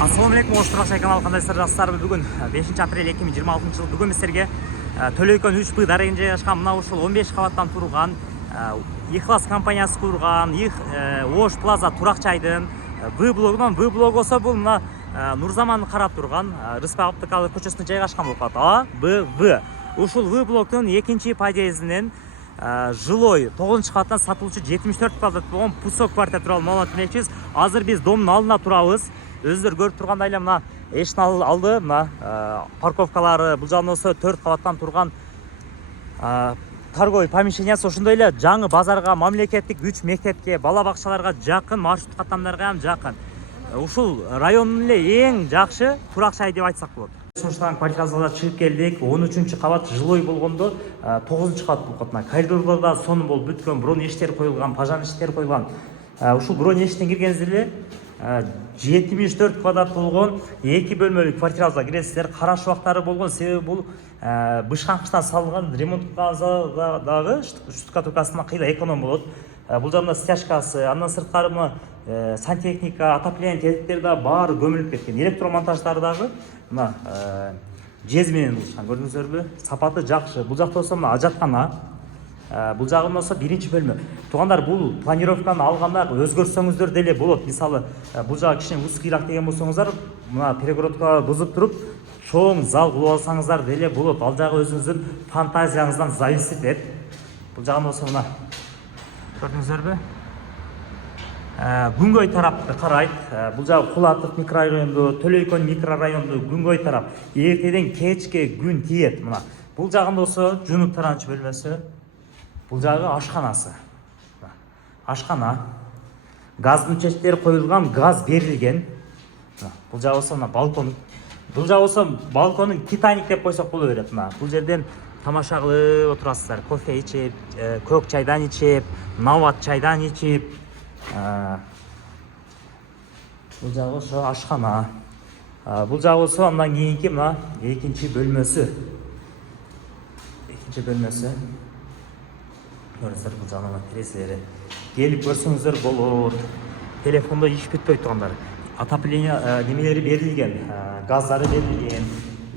Ассаламу алейкум, Оштурак каналы кандайсыздар жастар? Бүгүн 5 апрель 2026 жыл. Бүгүн сіздерге Төлөйкөн 3Б дарегинде жайгашкан мына ушул 15 кабаттан турган Ихлас компаниясы курган Ош Плаза турак жайдын В блогунан В блог болсо бул мына Нурзаман карап турган Рыспек Абдыкалов көчөсүндө жайгашкан болуп калат. А Б В. Ушул В блогдун экинчи подъездинин жилой 9 кабаттан сатылуучу 74 квадрат болгон пусок квартира тууралуу маалымат беребиз. Азыр биз домдун алдына турабыз. Өздері көріп тұрғанда эле мына эшин алды, мына парковкалары, бул жагында болсо 4 кабаттан турган торговый помещениясы, ошондой эле жаңы базарга, мамлекеттик 3 мектепке, бала бакчаларга жакын, маршрут каттамдарга ham жакын. Ушул райондун эле эң жакшы турак жай деп айтсак болот. Сунуштаган квартирамызга чыгып келдик. 13-кабат жилой болгондо 9-кабат болуп калат. Коридорлордо сонун болуп бүткөн, брон эшиктери коюлган, пажан эшиктери коюлган. Ушул брон эшиктен киргенде эле 74 квадрат болгон 2 бөлмөлүү квартирамызга киресиздер. Кара шубактары болгон, себеби бул бышканкычтан салынган, ремонтталган дагы штукатуркасына кыйла эконом болот. Бул жагында стяжкасы, андан сырткары мына сантехника, отопление тетиктери да баары көмүлүп кеткен. Электромонтаждары дагы мына жез менен урушкан, көрдүңүздөрбү? Сапаты жакшы. Бул жакта болсо мына ажаткана. Бул жагында болсо биринчи бөлмө. Туугандар, бул планировканы алганда өзгөртсөңүздөр деле болот. Мисалы, бул жагы кичине узкийраак деген болсоңуздар, мына перегородка бузуп туруп, чоң зал кылып алсаңыздар деле болот. Ал жагы өзүңүздүн фантазияңыздан зависит этет. Бул жагында болсо мына көрдүңүздөрбү? Күнгөй тарапты карайт. Бул жагы Кулатов микрорайону, Төлөйкөн микрорайону, Күнгөй тарап. Эртеден кечке күн тиет. Мына бул жагында болсо жунуп таранчы бөлмөсү. Бул жагы ашканасы. Ашкана. Газдын чечтери коюлган, газ берилген. Бул жагы болсо мына балкон. Бул жагы болсо балконун Титаник деп койсок боло берет. Мына бул жерден тамаша кылып отурасыздар. Кофе ичип, көк чайдан ичип, нават чайдан ичип. Бул жагы ошо ашкана. Бул жагы болсо андан кийинки мына экинчи бөлмөсү. Экинчи бөлмөсү. Көрсөтөр бул жагына терезелери. Келип көрсөңүздөр болот. Телефондо иш бүтпөйт туугандар. Отопление немелери берилген, газдары берилген,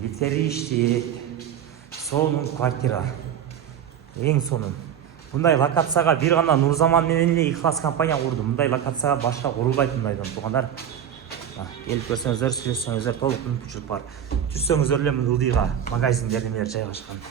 лифтери иштейт. Сонун квартира. Эң сонун. Мындай локацияга бир гана Нурзаман менен эле Ихлас компания курду. Мындай локацияга башка курулбайт мындайдан туугандар. Келип көрсөңүздөр, сүйлөшсөңүздөр толук мүмкүнчүлүк бар. Түшсөңүздөр эле ылдыйга магазиндер немелер жайгашкан.